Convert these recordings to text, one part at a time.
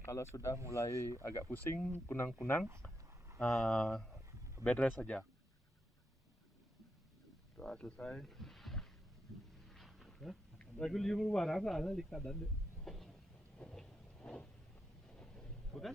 kalau sudah mulai agak pusing, kunang-kunang, bed rest saja. Doa selesai. Lagu limu warna soalnya di keadaan deh. Bukan?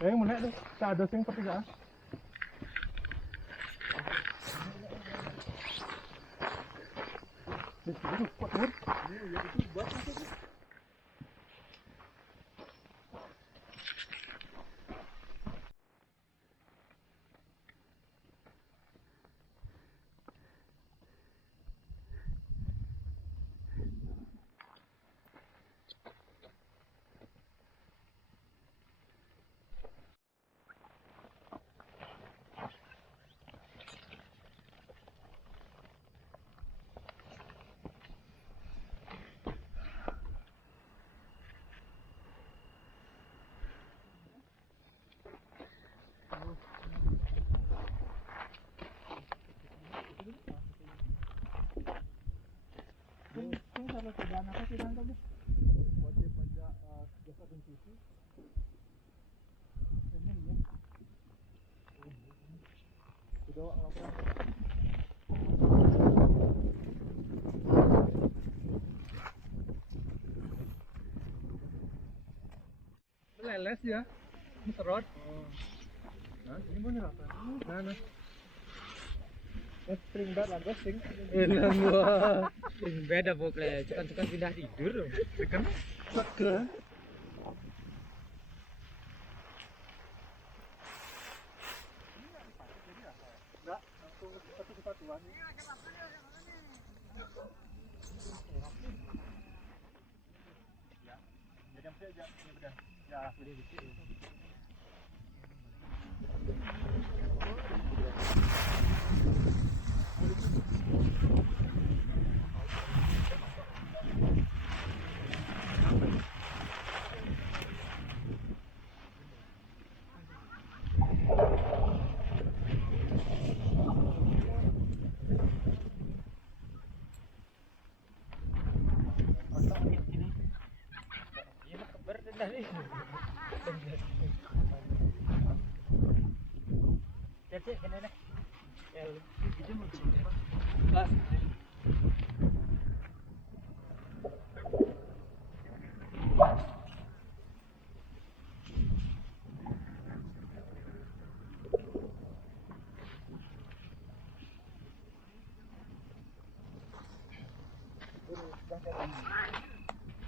Mana tuh? Tak ada sing ketiga. Leles ya, terus. Nah, ini bener apa? Nah. Spring bed lah, sing. Enak gua. Beda pokoknya, cekan-cekan pindah tidur. Tekan, tekan. Enggak, langsung satu kesatuan. Ya, jadi yang aja, ini bedah. Ya, sudah dikit. cek kene nek. Ya, gitu mau coba.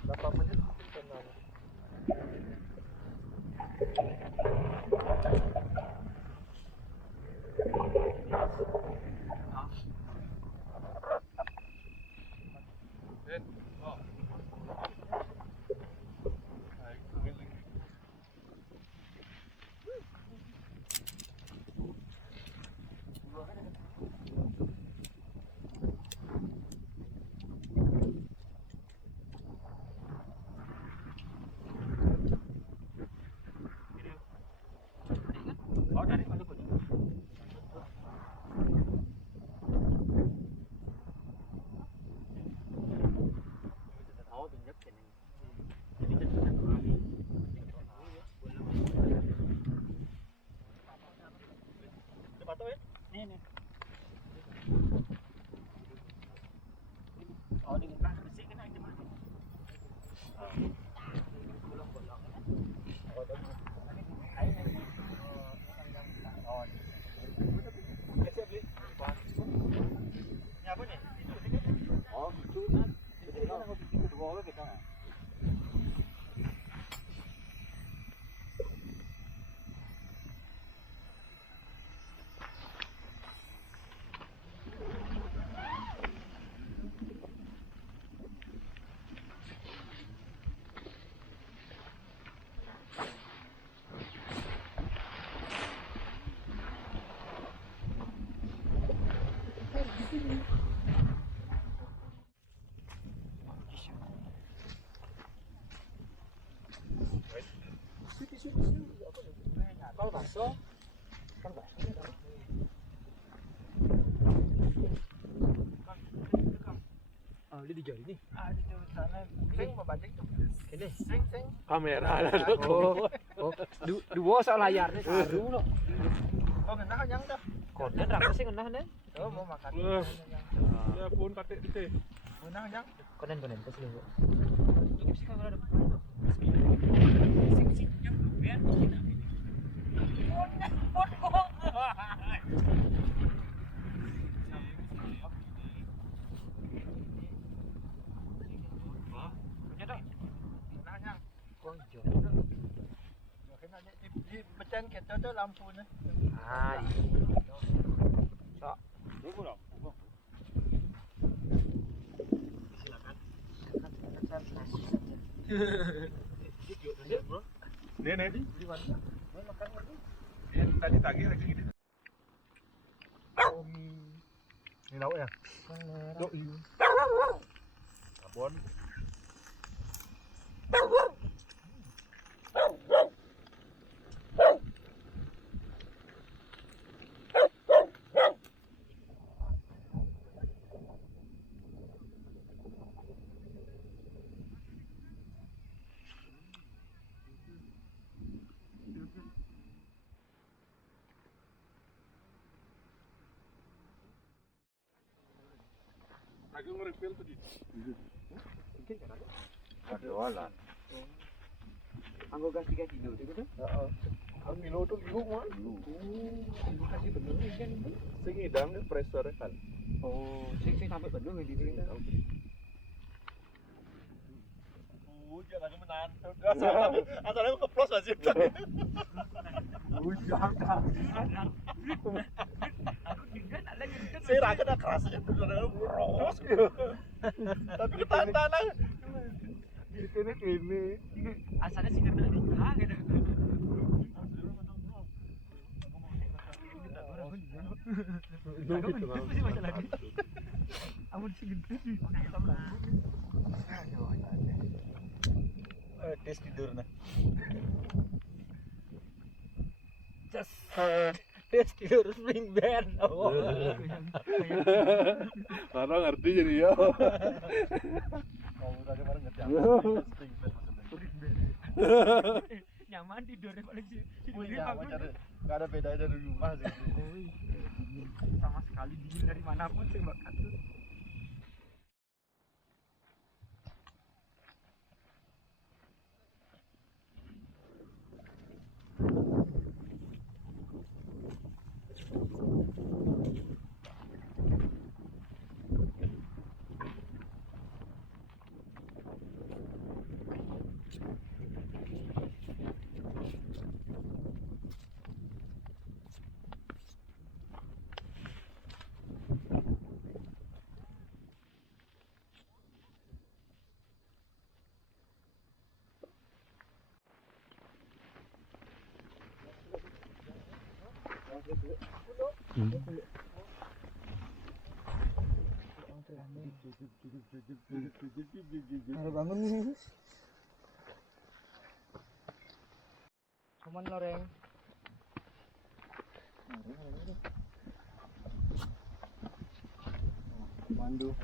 Berapa menit? Oh, dari mana pun. Oh, tunjuk sini. Jadi kita bisa kembali. Cepat tuh ya. Nih. Oh, ini kan bersih kan aja mah. Bolong-bolong. Oh, tadi. Oh, siap beli. Ini apa nih? Itu sih kan? Oh, gitu kan. Itu boleh kita. Kalau bakso, kan bakso. Oh, dia di jari nih. Ah, di sana. Sing membanding tuh. Ini. Sing. Kamera ada Oh, dua soal layarnya saru loh. Oh, ngenah yang dah. Konten rapi sih ngenah nih. Oh, mau makan. ya pun pakai itu Ngenah yang. Konten pas dulu. Ini sih kamera depan. Sing yang biar kita. Di pecahan kita tuh lampunya. Ah, sok. Dulu dong. nih Di mana? Mau makan lagi? tadi tagih lagi gitu Ini lauk ya? abon lagi nge-refill tadi Ada wala. Anggo gas 3 kilo gitu tuh. Heeh. Kan kilo tuh ibu mah. Ibu kasih bener kan ibu. sing idam nih pressure kan Oh, sing sampai bener di sini kan. Jangan menahan. Asalnya keplos aja. Jangan. Saya raga dah keras aja tuh ros. Tapi ketahan-tahan. Ini. Asalnya sih kena dibilang gitu. Amun sih gede sih. Tes tidur nah. Tes tidur spring bed. Oh. Karena ngerti jadi ya Mau udah kemarin ngerti. Nyaman tidurnya paling sih. Punya, Gak ada bedanya dari rumah sih. Sama sekali dingin dari manapun sih Mbak Katu. Harus bangun nih. Cuman loreng. Mandu.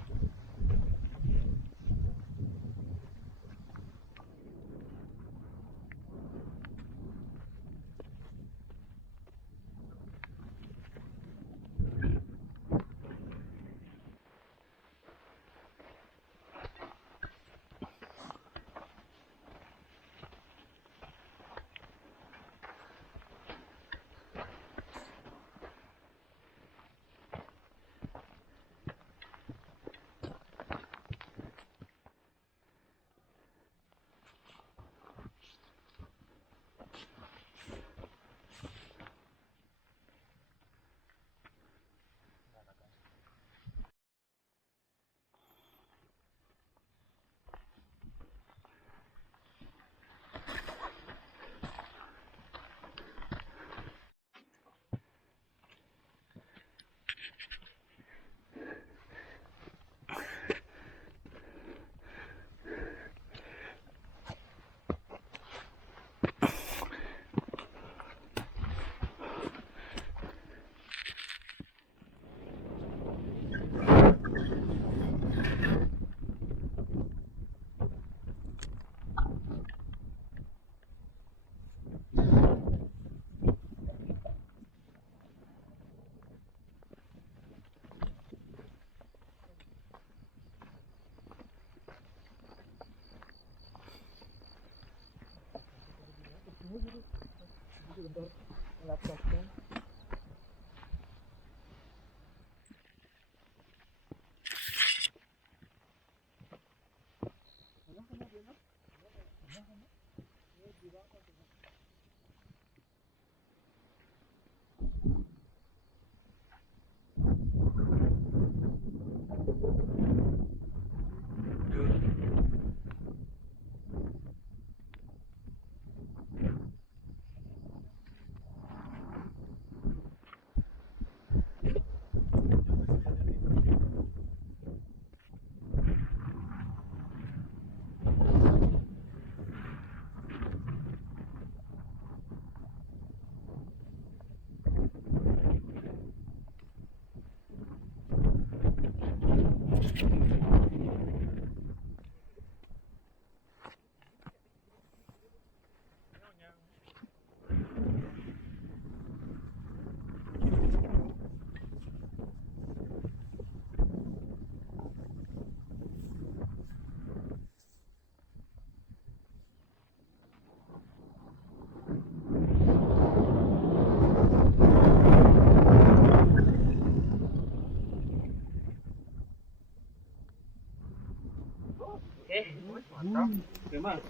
Gimana?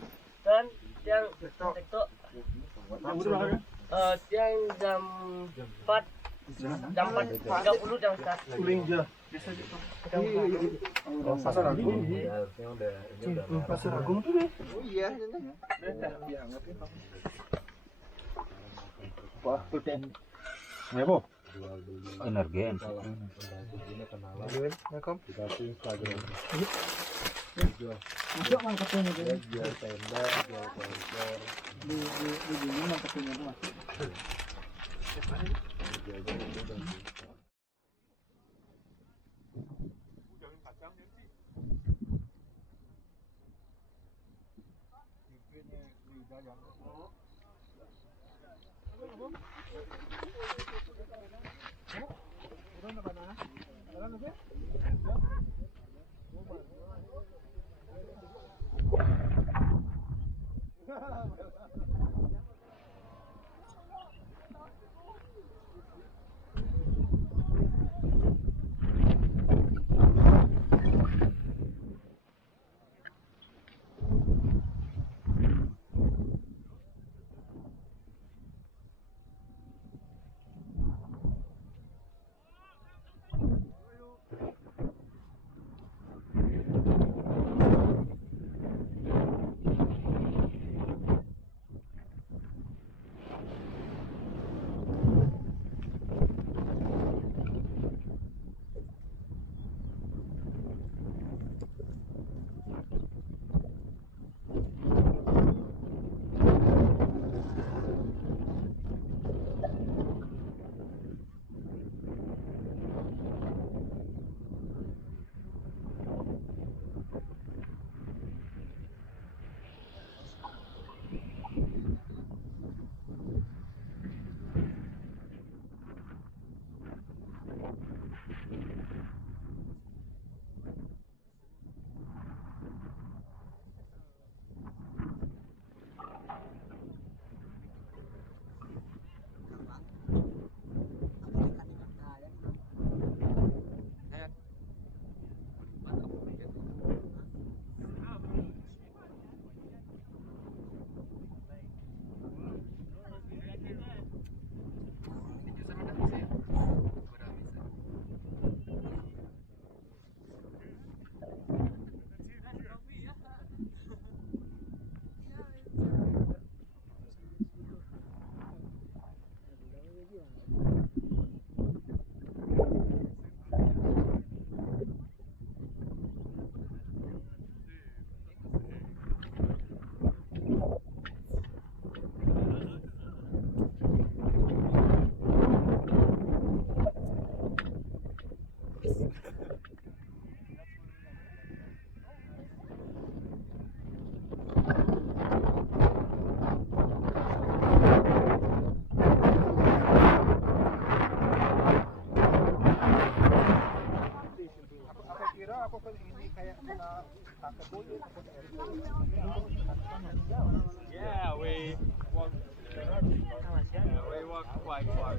Dan siang TikTok. Siang jam 4 jam 4.30 jam start. Pasar Agung. Pasar Agung tuh deh. Oh iya, wah, tuh Den. Mebo. Energen. Assalamualaikum. Dikasih Instagram. Masuk mangkepnya tuh. Jual tenda, jual konser. Di mangkepnya tuh masuk. Ini Yeah, we walk quite far.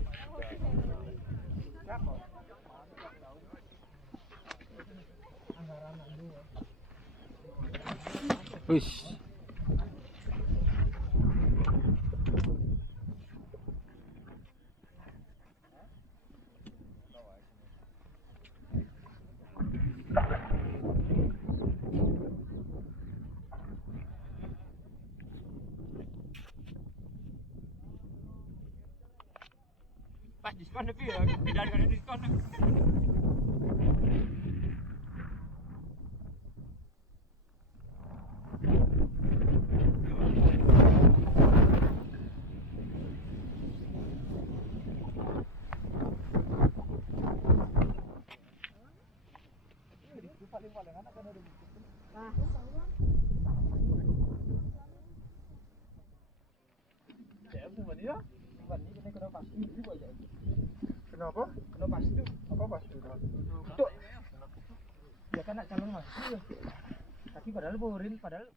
Wish. Pas diskon tapi ya, beda dengan diskon. Kenapa? Kena pas itu. Apa pasti? Tuh. Dia kan nak calon masuk. Tapi padahal borin, padahal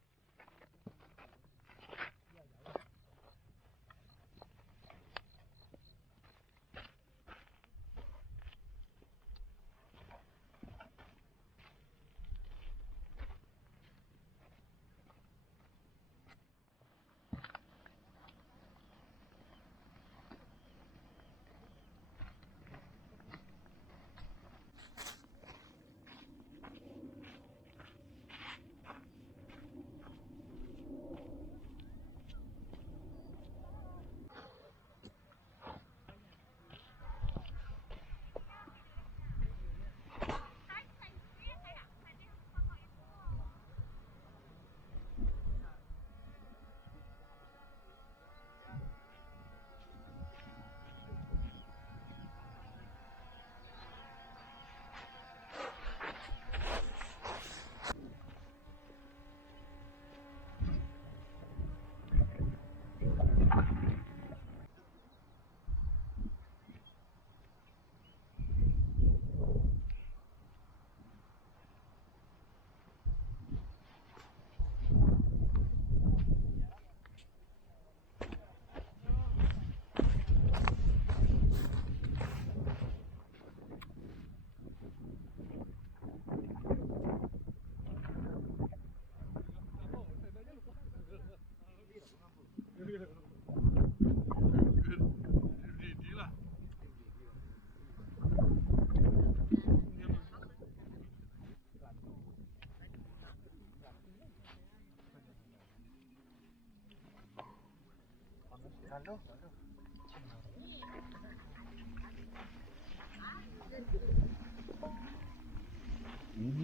Ini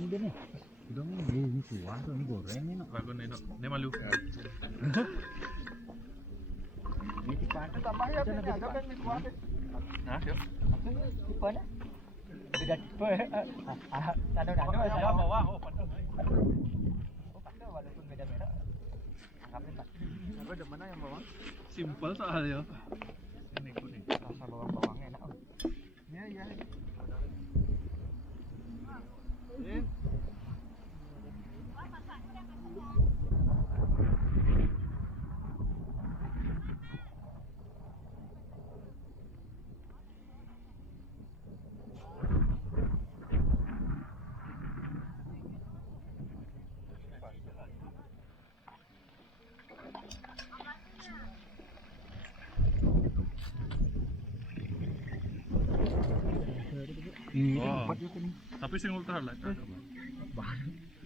dia ni. Udang ni kuah tu, ni goreng ni nak. Bagus ni malu. Ni tipan. Tak payah ni, agak kan ni kuat. Ha, yo. Tipan eh. Dia tipan. Ada Saya bawa. Oh, patut. Oh, pandai walaupun beda-beda. Anggap ni tak. Apa ada mana yang bawang? Simple soalnya. Ini kuning. Rasa bawang-bawangnya enak. Ya, ya. Oh. Tapi sing ultra light.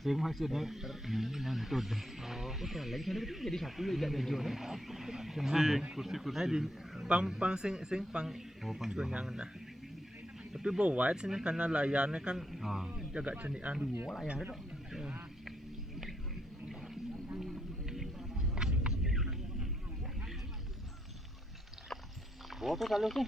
Sing maksudnya ni nantut. Oh, lagi sana betul jadi satu je ikan hijau ni. Kursi. Pang sing pang Oh, panjang. yang dah. Tapi bawa wide sini karena layarnya kan Ah. jaga cenian. Dua lah yang ada tu. Bawa tu kalau tu.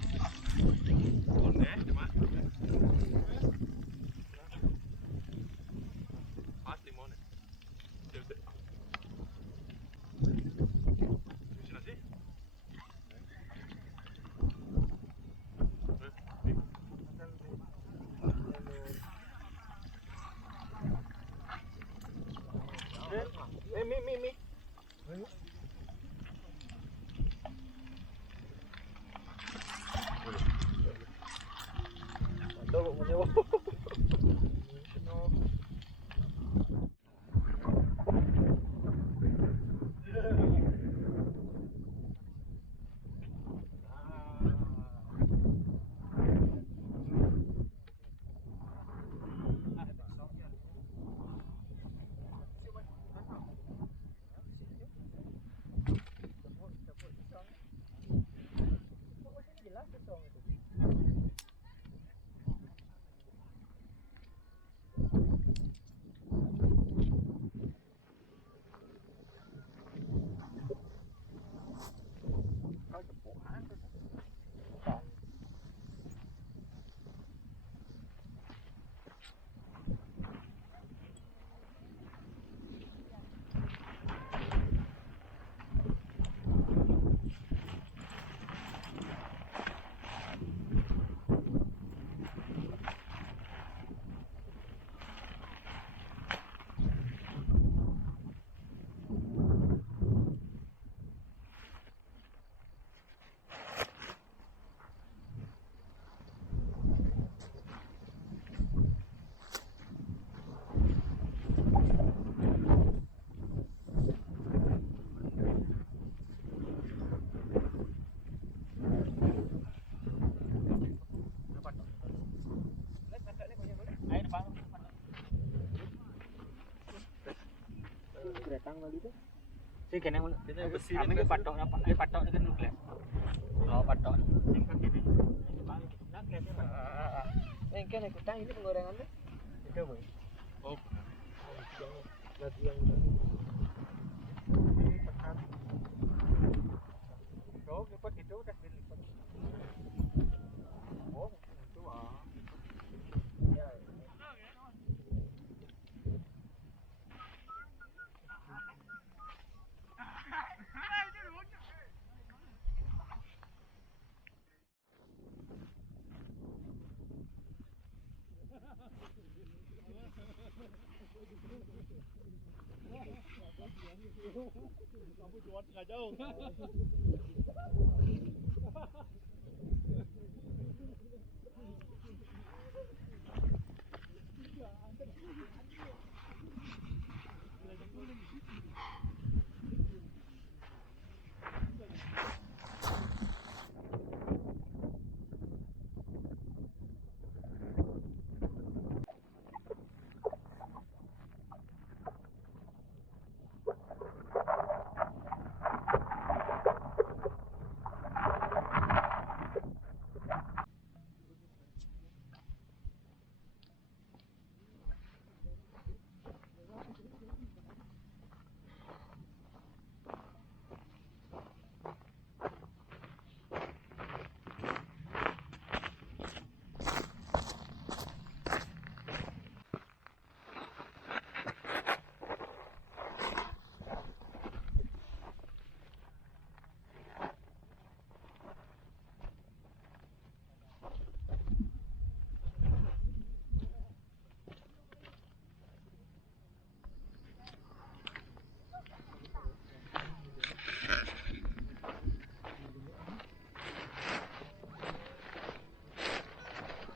Mi. Datang lagi tu. Saya kena mula. besi Kami ke patok nampak. Patok ni kan nuklear. Oh, patok. Ni kan aku tang ini penggorengan tu. Itu boy. Oh. Lagi yang Oh, lipat itu dah lipat. Oh, itu ah. Ya.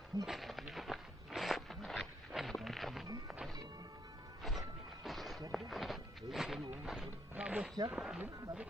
Nak bos siap, balik.